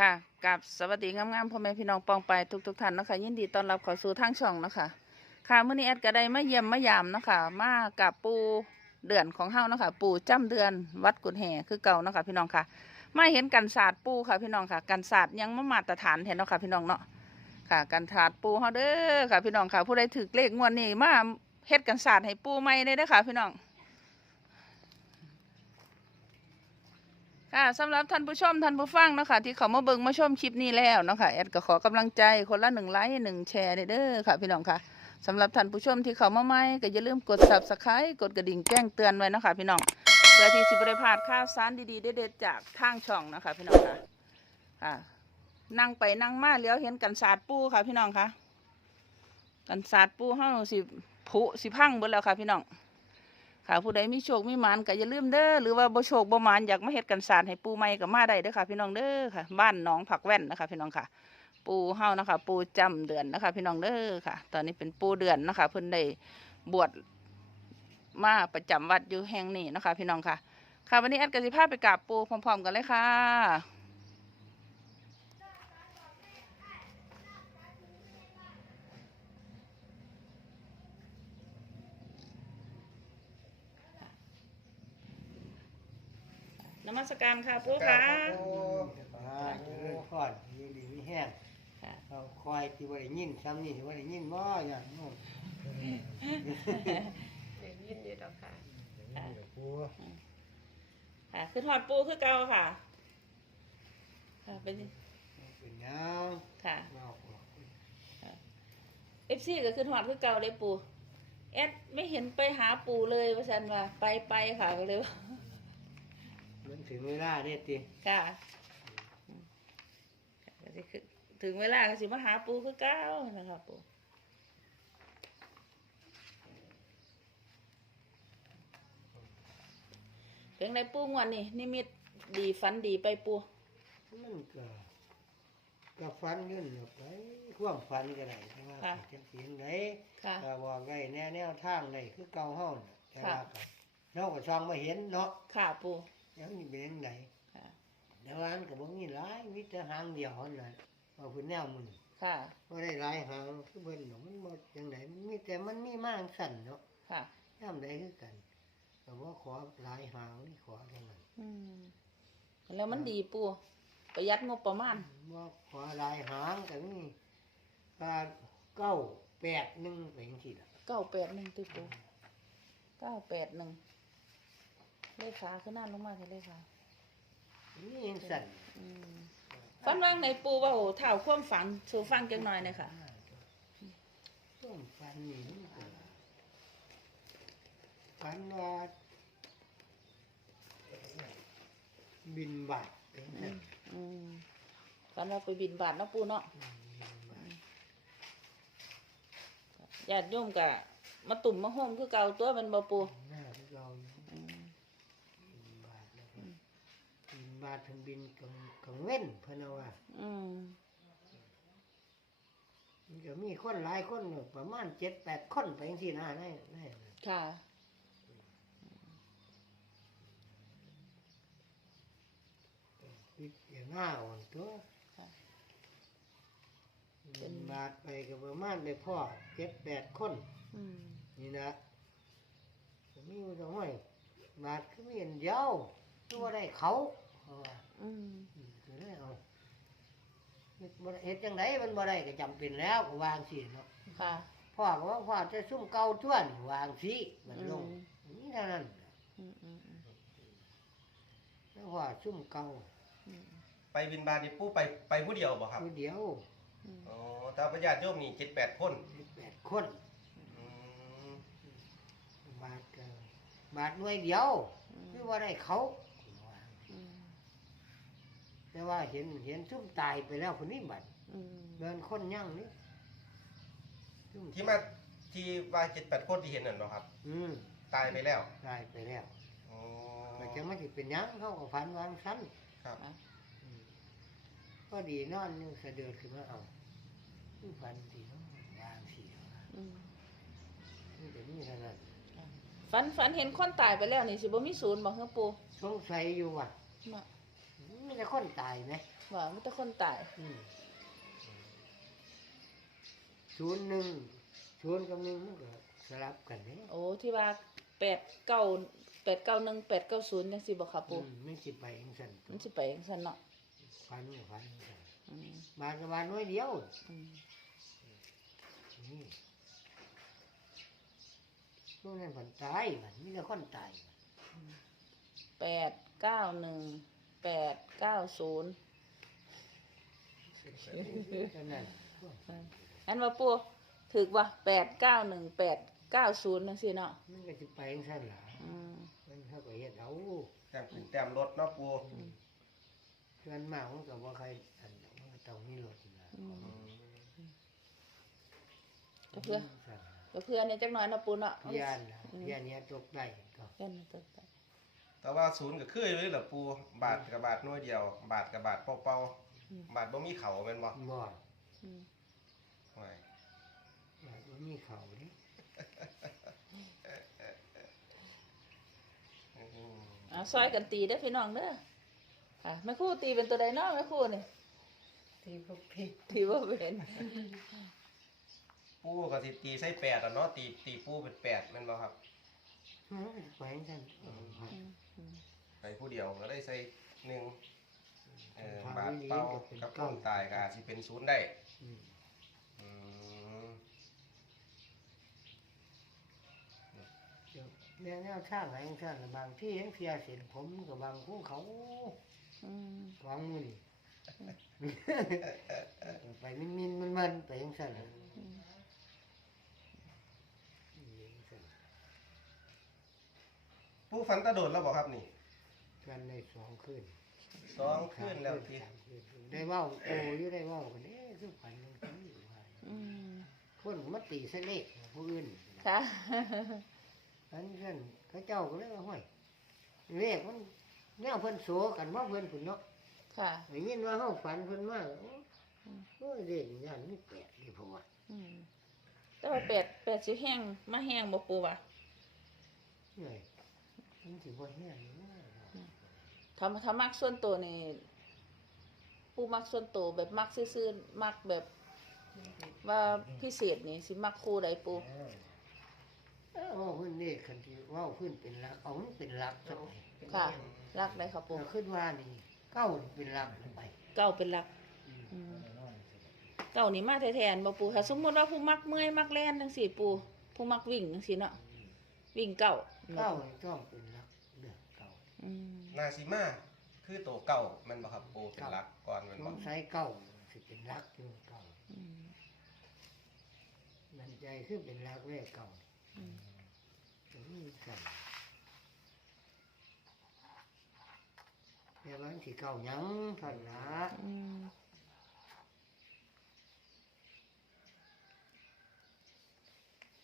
ค่ะกับสวัสดีงามๆพ่อแม่พี่น้องปองไปทุกๆทท่านนะคะยินดีต้อนรับเข้าสู่ทางช่องนะคะค่ะเมื้อนี้แอดก็ได้มาเยี่ยมมายามนะคะมากับปูเดือนของเฮานะคะปูจ้ำเดือนวัดกุดแห่คือเก่านะคะพี่น้องค่ะมาเห็นกันศาสตร์ปูค่ะพี่น้องค่ะ กันศาสตร์ยังมามาตรฐานแทนเนาะค่ะพี่น้องเนาะค่ะกันศาสตร์ปูเฮาเด้อค่ะพี่น้องค่ะ ผู้ใดถือเลขงวดนี้มาเฮ็ดกันศาสตร์ให้ปูใหม่เลยเด้อค่ะพี่น้อง ค่ะสำหรับท่านผู้ชมท่านผู้ฟังเนาะคะที่เขามาเบิ่งมาชมคลิปนี้แล้วเนาะค่ะแอดก็ขอกำลังใจคนละหนึ่งไลค์หนึ่งแชร์เด้อค่ะพี่น้องค่ะสำหรับท่านผู้ชมที่เขามาใหม่ก็อย่าลืมกด subscribe กดกระดิ่งแจ้งเตือนไว้เนาะค่ะพี่น้องเพื่อที่สิบริพลาดข่าวสารดีๆเด็ดๆจากทางช่องเนาะคะพี่น้องค่ะค่ะ นั่งไปนั่งมาเลี้ยวเห็นกันศาสตร์ปูค่ะพี่น้องค่ะ กันศาสตร์ปูเฮาสิผุสิพังเบิดแล้วค่ะพี่น้อง ค่ะผู้ใดมีโชคมีหมานก็อย่าลืมเด้อหรือว่าบ่โชคบ่หมานอยากมาเฮ็ดกันสารให้ปูใหม่ก็มาได้เด้อค่ะ พี่น้องเด้อค่ะ บ้านหนองผักแว่นนะคะ พี่น้องค่ะ ปูเฮานะคะ ปูจำเดือนนะคะ พี่น้องเด้อค่ะ ตอนนี้เป็นปูเดือนนะคะ เพิ่นได้บวชมาประจำวัดอยู่แห่งนี้นะคะ พี่น้องค่ะ ค่ะวันนี้แอดกสิภาไปกราบปูพร้อม ๆ กันเลยค่ะ นมัสการค่ะปูค่ะ โอ้ปาเจริญพรอยู่ดีมีแห้งค่ะ เราคอยที่ว่าได้ยินซ้ำนี่ที่ว่าได้ยินบ่อย่างโน้นเดี๋ยวยินดีดอกค่ะเดี๋ยวกูค่ะคือถอดปูคือเก่าค่ะ ค่ะเป็นเป็นหยังค่ะบอกบอกเอฟซีก็คือถอดคือเก่าเลยปูแอดไม่เห็นไปหาปูเลยว่าฉันว่าไปไปค่ะก็เลยว่า มันถึงเวลาเด็ดติค่ะค่ะก็สิคือถึงเวลาก็สิมาหาปูคือเก่านะคะปูเป็นไรปูงวันนี้นิมิตดีฝันดีไปปูมันก็ก็ฟันอยืนออกไปความฟันก็ได้แต่ว่าค่ะจังสียงไหนค่ะ ก็บอกได้แนวแนวทางได้คือเก่าเฮาน่ะแต่ค่ะว่าก็เราก็ช่องมาเห็นเนาะค่ะปู ยังนี่เป็นจังไดค่ะ แต่ว่ามันก็บ่มีหลายมีแต่หางเดียวเท่านั้นว่าเพิ่นแนวมึงค่ะ บ่ได้หลายหางคือเบิ่นเนาะมันบ่จังไดมันมีแต่มันมีมากสั่นเนาะค่ะ ยามใดคือกันก็บ่ขอหลายหางนี่ขอเท่านั้นอืม แล้วมันดีปูประหยัดงบประมาณ บ่ขอหลายหางก็มีก็เก้าแปดหนึ่งไปจังซี่ล่ะเก้าแปดหนึ่งติปูเก้าแปดหนึ่ง เลขขาขึ้นหน้าลงมาเลยเลขขานี่ยังสั่นอืมฟันว่างในปูเว่าเท่าความฝันสู่ฟังจังหน่อยหนะคะต้นฟันนี่มันก็ฟันว่าบินบาทเป็นซั่นอืมฟันว่าไปบินบาทเนาะปูเนาะญาติโยมกะมาตุ่มมาโฮมคือเก่าตัวเป็นบ่ปูหน้าที่เราอยู่ อืม บินบาทแล้วก็ บินบาทถึงบินกังกังเว้นเพิ่นเอาว่าอืมมันก็มีคนหลายคนอยู่ประมาณเจ็ดแปดคนไปจังซี่นะในในค่ะพิจารณาอ่อนตัวค่ะบินบาทไปก็ประมาณได้พ่อเจ็ดแปดคน อืมนี่นะก็มีอยู่ตรงไหนบาทก็มีอันเดียวตัวได้เขา เอาว่าอืมอืมก็ได้เอาเฮ็ดบ่ได้เฮ็ดจังไดมันบ่ได้ก็จำเป็นแล้วก็วางสิเนาะค่ะ พ่อก็ว่าพ่อจะซุ่มเก่าท้วนวางสิมันลงอืมนี่เท่านั้นอืมอืมอืมแล้วพ่อซุ่มเก่าอืมไปบินบาทนี่ปูไปไปผู้เดียวบ่ครับ ผู้เดียวอืม อ๋อแต่ว่าญาติโยมนี่เจ็ดแปดคนแปดคน อืมบาทก็บาทหน่วยเดียวคือว่าได้เขาอืม แต่ว่าเห็นเห็นซุ่มตายไปแล้วคนนี้บัดอืมเดินคนยั่งนี่ซุ่ที่มาที่ว่าเจ็ดแปดคนที่เห็นนั่นเนาะครับ อืมตายไปแล้วตายไปแล้วอ๋อมันจะไม่สิเป็นหยังเขาก็ฝันวางสั้นครับอะอืมก็ดีนอนอยู่สะเดือดขึ้นมาเอาคือฝันดีเนาะวางสีอืมนี่แต่นี่เท่านั้นฝันฝันเห็นคนตายไปแล้วนี่สิบ่มีศูนย์บอกเฮือปูสงสัยอยู่ว่าเนาะมี แต่คนตายไหมว่ามีแต่คนตายอืมศูนย์หนึ่งศูนย์กับหนึ่งมันก็สลับกันเนี่ยโอ้ที่ว่าแปดเก้าแปดเก้าหนึ่งแปดเก้าศูนย์จังสิบอกค่ะปูไม่สิไปเองสันมันสิไปจังซั่นเนาะฟันก็ฟันจังซั่นอืมบานกับบานน้อยเดียวอืมนี่ช่วงนั้นผันตายมันมีแต่คนตายบัดแปดเก้าหนึ่ง แปดเก้าศูนย์เท่านั้นอันว่าปูถึกว่าแปดเก้าหนึ่งแปดเก้าศูนย์จังสิเนาะมันก็สิไปเองสันล่ะอืมมันเขาก็เฮ็ดเอาแต้มขึ้นแต้มรถเนาะปูเพื่อนมากมันก็บ่ใครอันนั้นมันก็ต้องมีรถนะอืมอืมก็เพื่อก็เพื่อเนี่ยจักหน่อยเนาะปูเนาะพยานนะพยานเนี้ยตกได้ก็เพื่อนตัวไป แต่ว่าศูนย์ก็คือเลยเหรอปูบาทกับบาทหน้อยเดียว บาทกับบาทเป่าๆบาทบ่มีเขาแม่นบ่บ่อืมไม่มันมีเขาเด้อืมอ่าซอยกันตีได้อพี่น้องเด้อค่ะแม่ครู่ตีเป็นตัวใดเนาะแม่ครู่นี่ที่พวกพี่ตีว่าเป็นปูก็สิตีใส่แปดอะเนาะตีตีปูเป็นแปดแม่นบ่ครับ มันก็สิไปเองสันอืมอืมไปผู้เดียวก็ได้ใส่หนึ่งเออทางบาทนี้เป่าก็เป็นกับเก้าคนตายก็อาจสิเป็นศูนย์ได้อืมอืมเดี๋ยวแนวแนวทางไหนของท่านน่ะบางที่ยังเสียเส้นผมกับบางคู่เขาอืมวางมือนี่ไปมินมินมันมันไปยังสั่นน่ะอืมยังสั่น ปูฟันตะโดดแล้วบอกครับนี่กันในสองคืนสองขึ้นแล้วทีสามคืนได้เว่าโอ้ยได้เว่ากันเอ๊ะคือฝันมันคืออยู่ว่าอืมคนก็มาตีเส้นเลขผู้อื่นค่ะอันนั้นเขาเจ้าก็เลยว่าห้อยเลขมันแนวเพิ่นโสกันว่าเพิ่นผุนเนาะค่ะได้ยินว่าเฮาฝันเพิ่นมาโอ้โอ้ยเด็กยันนี่แปลกดีเพราะว่าอืมแต่ว่าแปดแปดสิแห้งมาแห้งบ่ปูว่ะเหนื่อย มันสิบ่แห้งนี่นะถ้าถ้ามักส่วนตัวนี่ปูมักส่วนตัวแบบมักซื่อๆมักแบบว่าพิเศษนี่สิมักคู่ใดปูเออเว่าเพิ่นเลขคันที่เว่าเพิ่นเป็นหลักเอามันเป็นหลักซะไปค่ะ รักใดค่ะปูก็ขึ้นว่านี่เก้าเป็นหลักไปเก้าเป็นรักอืมเก้านี่มาแทนๆบ่ปูถ้าสมมติว่าผู้มักเมื่อยมักแล่นจังซี่ปูผู้มักวิ่งจังซี่เนาะวิ่งเก้าเก้านี่ต้องเป็นหลักเด้อเก้า อืมนาซิมาคือโตเก่าแมันบ่ครับปูเป็นหลักก่อนแมันต้บ่องใช้เก้าสิเป็นหลักอยู่เก้าอืมมันใจคือเป็นหลักแรกเก้าอืมถึงมีสั่นแต่ว่ามันสิเก้าหยังเท่านนละอืม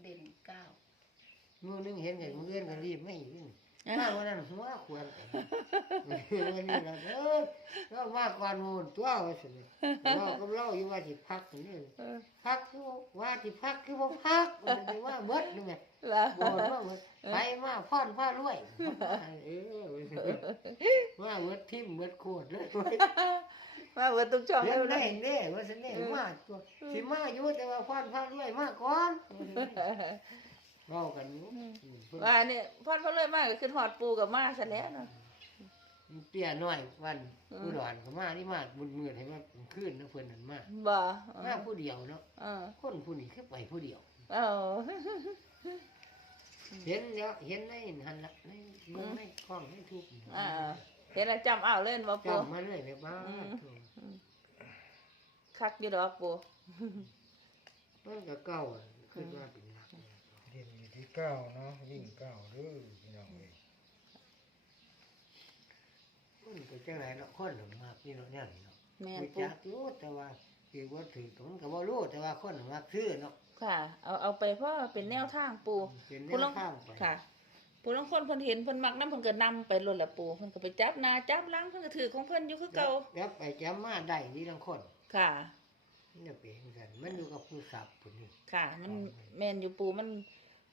เด่นเก้า มือนึงเห็นเห็นมืออื่นก็รีบไม่ยิน ถ้าวันนั้นหัวควรวันนี้เราเออเรามาก่อนหมูลตัวว่าสิเราก็เล่าอยู่ว่าสิพักนี่เออพักคือว่าที่พักคือว่าพักมันจะว่าเบิดนี่ไงล่ะบอว่าเบิดไปมาพ่อนผ้ารวยเออว่าเบิดทิมเบิดโคตรเลยมาเบิดทุกช่องเล่นเลได้ยเห็นเด้ว่าสิเน่มาตัวสิมาอยู่แต่ว่าพ่อนผ้ารวยมาก่อน เว้ากันอยู่เพิ่นว่าเนี่ยพอดเพนเลยมากก็ขึ้นหอดปูกับมาซะแล้วเนาะเตี้ยน้อยวันผู้ดอนก็มานี่มาบุญมือให้มาขึ้นนะเพิ่นนั่นมาบ่มาผู้เดียวเนาะเออคนผู้นี้คือไปผู้เดียว เออ เห็นแล้วเห็นในหันละในเมืองในกล้องในทุกอ่าเห็นแล้วจำเอาเล่นบ่ปู จำมาเลยเลยบ้าอืมคักอยู่ดอกปูมันก็เก่าอะขึ้นว่าเป็นหลักเด่นอยู่ ที่เก้าเนาะยิ่งเก้าเด้อพี่น้องเอ้ยมันก็จังไรเนาะคนหนึ่งมากนี่เนาะเนี่ยนี่เนาะแม่นรู้ปูจักอยู่แต่ว่าคือว่าถือตรงก็บ่รู้แต่ว่าคนหนึ่งมากซื้อเนาะ ค่ะ เอาเอาไปเพราะว่าเป็นแนวทางปูเป็นแนผู้วลางทางไป ค่ะผู้ลางคนเพิ่นเห็นเพิ่นมักนำเพิ่นก็นำไปโลดละปูเพิ่นก็ไปจับหน้าจับหลังเพิ่นก็ถือของเพิ่นอยู่คือเก่าแล้วไปจำมาได้ที่ทั้งคนค่ะ นี่เป็นกันมันอยู่กับผู้สับผู้นี้ค่ะ มันแม่นอยู่ปูมัน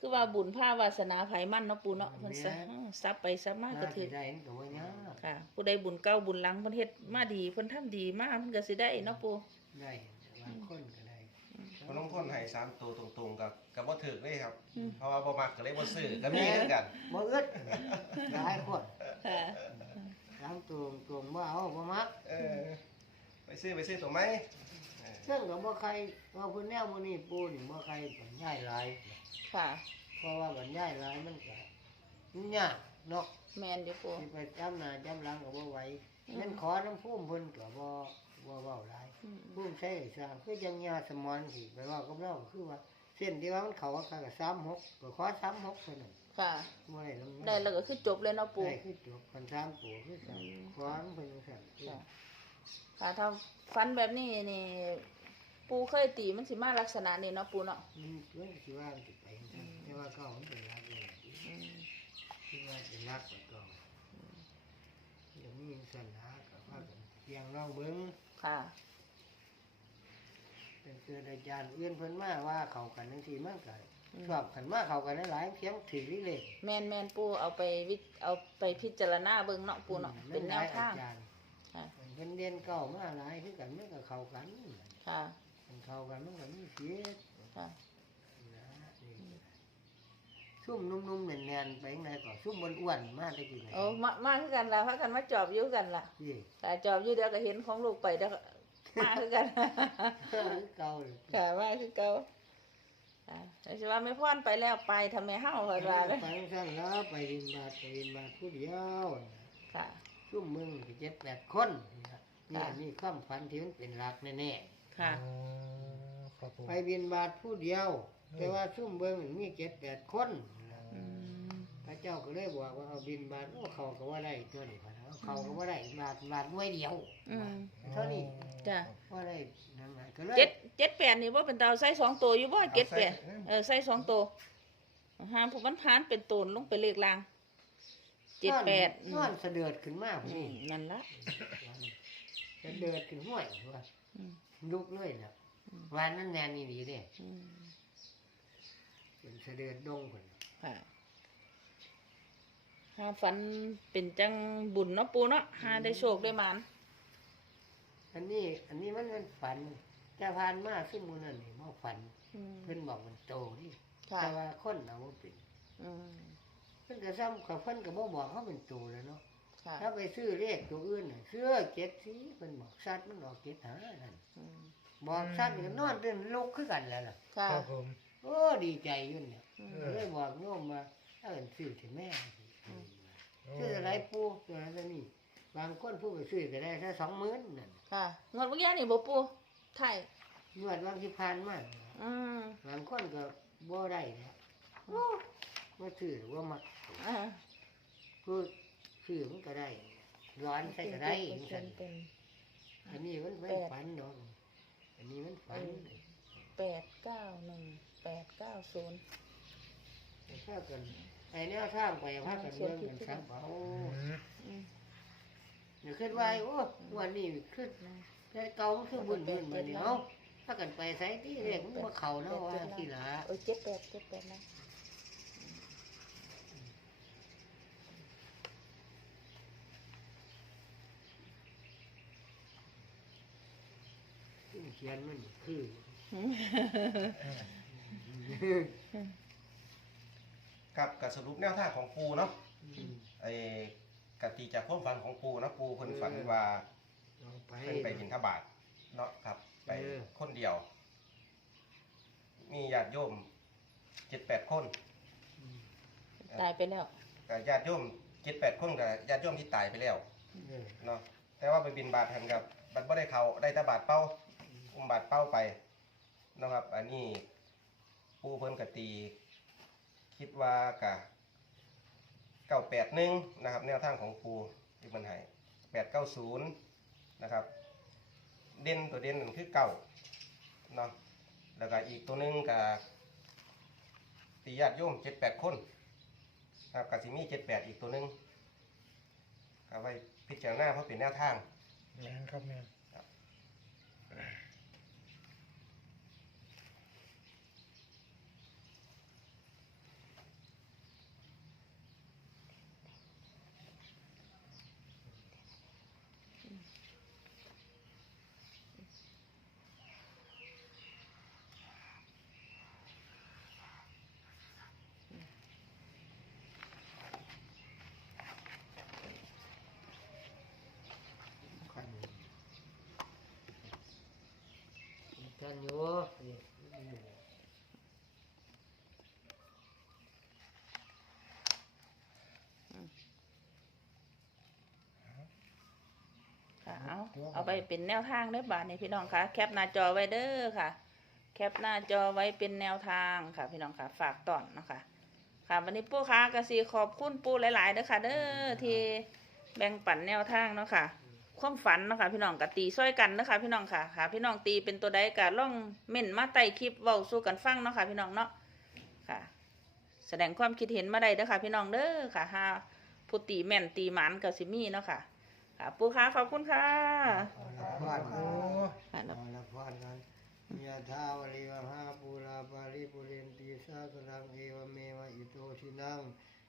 คือว่าบุญผ้าวาสนาไผมันเนาะปูเนาะเพิ่นซะอื้อซับไปซับมาก็น่าถืสิอได้มันก็บ่ยากค่ะ ผู้ใดบุญเก่าบุญหลังเพิ่นเฮ็ดมาดีเพิ่นทำดีมาเพิ่นก็สิได้เนาะปูได้บางคนก็ได้คนลงทุนให้สามตัวตรงๆกับกับบ่ถึกเลยครับอืมเพราะว่าบ่มักก็เลยบ่ซื้อก็มีเหมือนกันบ่อึดหลายคนค่ะตามตัวตรงบ่เอาบ่มัก เออไปซื้อไปซื้อตัวไหม เออซึ่งก็บ่ใครว่าเพิ่นแนวมื้อนี้ปูนี่บ่ใครบรรยายหลายค่ะ เพราะว่าบรรยายหลายมันก็ยากเนาะแม่นอยู่ปูสิไปจำหน้าจำหลังก็บ่ไหวอืมนั่นขอน้ำพุ่มเพิ่นก็บ่บ่เว้าหลายอืมพุ่มใช้สร้างคือจังยาสมอนสิไปเว่ากับเราก็คือว่า เส้นที่ว่ามันเข้าว่าก็36ก็ขอ36เท่านั้นค่ะบ่ได้ลำได้แล้วก็คือจบเลยเนาะปูได้คือจบคัน3ตัวคือสั่นอืมขอมันเพิ่นสั่นค่ะ ค่ะถ้าฟันแบบนี้นี่ ปูเคยตีมันสิมาลักษณะนี้เนาะปูเนาะมันเรื่องสิว่ามันสิไปจังซั่นแต่ว่าเก่ามันเป็นรักเองอืมที่ว่าเป็นรักกว่าเก่าเดี๋ยวนี้สั่นหาก็ว่ากันเพียงลองเบิ่งค่ะ เป็นเกิดอาจารย์อื่นเพิ่นมาว่าเข้ากันจังซี่มันก็อืม ชอบกันมาเข้ากันหลายๆเพียงถือวิเลยแม่นแม่นปูเอาไปวิเอาไปพิจารณาเบิ่งเนาะปูเนาะเป็นแนวทางอาจารย์ค่ะ เพิ่นเรียนเก่ามาหลายคือกันมันก็เข้ากันค่ะ มันเข้ากันมันก็มีเสียค่ะ นะนี่ซุ่มนุ่มๆแน่นๆไปจังไดก็ซุ่มอ้วนๆมาแตะกี้ไหนโอ้มามาคือกันล่ะพากันมาจอบอยู่กันล่ะนี่ค่ะจอบอยู่เดี๋ยวก็เห็นของลูกไปเดี๋ยวก็มาคือกันคือเก่าเลยค่ะมาคือเก่าค่ะแต่สิว่าไม่พรไปแล้วไปทำไมเฮาเพิ่นว่าเลยไปซั่นแล้วไปบินบาทไปบินบาทผู้เดียว ค่ะ ซุ่มมึงก็เจ็ดแปดคนนี่ค่ะ นี่ความฝันที่มันเป็นหลักแน่ๆค่ะ อ๋อครับผมไปบินบาทผู้เดียวแต่ว่าซุ่มเบิ้งมีเจ็ดแปดคนอืม พระเจ้าก็เลยบอกว่าเอาบินบาทโอ้เขาก็ว่าได้ตัวนี้พะนะเขาก็ว่าได้บาทบาทหน่วยเดียวอืม เท่านี้จ้ะ ว่าได้นั่นไงก็เลยเจ็ดเจ็ดแปดนี่ว่าเป็นเตาใส่สองตัวอยู่บ่เจ็ดแปดเออใส่สองตัวห้ามผู้มันพานเป็นตูนลงไปเลขลาง เจ็ดแปดอืนมอนเสดือดขึ้นมาพออืดีมนั่นละ เสดือดขึ้นห้วยว่าอืม ลุกเลยนะอืมวันนั้นแนนนี่ดีเด้อืมเป็นเสดือดดงคนค่ะหาฝันเป็นจังบุญเนาะปูเนาะหาได้โชคได้หมานอันนี้อันนี้มันเป็นฝันแต่ผ่านมาซึ่งมูลนั่นนี่มาฝัน อืมเพิ่นบอกมันโตนี่ค่ะแต่ว่าคนเอาบ่เป็นอืม เพิ่นก็ซ้ำกับเพิ่นก็บ่บอกเขาเป็นตัวแล้วเนาะค่ะถ้าไปซื้อเลขตัวอื่นน่ะซื้อเจ็ดสีเพิ่นบอกสัตว์มันออกเจ็ดหานั่นอืมบอกสัตว์นี่ก็นอนเต้นลุกคือกันแล้วล่ะค่ะ ครับผม โอ้ดีใจอยู่เนี่ยอืม เลยบอกโยมว่าถ้าเอิ้นซื้อถึงแม่อืม ซื้ออะไรปูตัวนั้นตัวนี้บางคนผู้ก็ซื้อก็ได้แค่สองหมื่นนั่นค่ะงวดเมื่อกี้นี่บ่ปูไทยนวดบางที่ผ่านมาอืม บางคนก็บ่ได้นะโอ้ ว่าซื้อว่ามักอ่าผู้ซื้อมันก็ได้ ร้อนใส่ก็ได้จังซั่นเป็นอันนี้มันมันแปดฝันเนาะอันนี้มันฝันแปดเก้าหนึ่งแปดเก้าศูนย์ถ้ากันไอ้แนวทางไปพากันเมืองกันสังเปาอืมอืมเดี๋ยวขึ้นไว้โอ้วันนี้ขึ้นแต่เก่ามันคือบุญบุญมาเดียวถ้ากันไปใส่ที่เรียกมันบ่เข้าเนาะว่าที่ละเออเจ็ดแปดเจ็ดแปดนะ เขียนมันคือกับกับสรุปแนวทางของปูเนาะไอ้กติจากความฝันของปูเนาะปูเพิ่นฝันว่าลองไปเพิ่นไปบินทบาทเนาะครับ ไปเออคนเดียว มีญาติโยมเจ็ดแปดคน ตายไปแล้วกับญาติโยมเจ็ดแปดคนกับญาติโยมที่ตายไปแล้วเออเนาะแต่ว่าไปบินบาทแทนกับบัตรบ่ได้เขาได้แต่บาทเป้า อุ้มบาทเป้าไปนะครับ อันนี้ปูเพิ่นกตี คิดว่ากะเก้าแปดหนึ่งนะครับ แนวทางของปูที่มันให้แปดเก้าศูนย์นะครับ เด่นตัวเด่นนั่นคือเก้าเนาะแล้วก็อีกตัวหนึ่งกับตีญาติโยมเจ็ดแปดคนนะครับกับสิมี่เจ็ดแปดอีกตัวหนึ่งเอาไว้พิจารณาเพราะเป็นแนวทางแม่นครับแม่น อ กันอยู่นี่ค่ะเอาเอาไปเป็นแนวทางได้อบาทนี่พี่น้องคะแคปหน้าจอไว้เด้อค่ะ แคปหน้าจอไว้เป็นแนวทางค่ะ พี่น้องค่ะฝากตอนเนาะคะค่ะวันนี้ปู่ค้ากสีขอบคุณปู่หลายๆเด้อค่ะ เด้อที่แบ่งปันแนวทางเนาะค่ะ ความฝันเนาะค่ะพี่น้องกตีซ้อยกันเนาะค่ะพี่น้องค่ะค่ะ พี่น้องตีเป็นตัวใดก็ล่องเม่นมาไต่คลิปเว้าสู้กันฟังเนาะค่ะพี่น้องเนาะค่ะ แสดงความคิดเห็นมาได้เด้อค่ะ พี่น้องเด้อค่ะหาผู้ตีแม่นตีหมันกับสิมีเนาะค่ะค่ะปู่ค้าขอบคุณค่ะเอาละพรโอ้ค่ะเอาละพรกันยะทาวริวหาปูราปาริปุเรนติสากลังเอวเมวะอิโตทินัง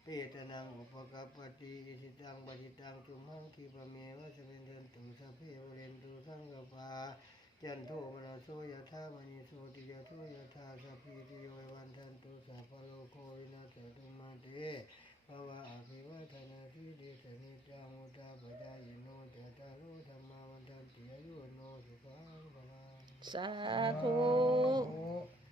เปตนังอุปกปปติอิสิตังปฏิตังตุมังคีปะเมวะสมินเดนตุสัพเพวเรนตุสังกปาจันโทมนาโสยะธามณิโสติยะโทยะธาสัพพิติโยวันทันตุสัพพโลโควินาศตุมาเตภวะอภิวาทนาสีเดสนิจังมุตาปจายโนจตารโธรรมาวันตันติอายุโนสุขังพลังสาธุโอ้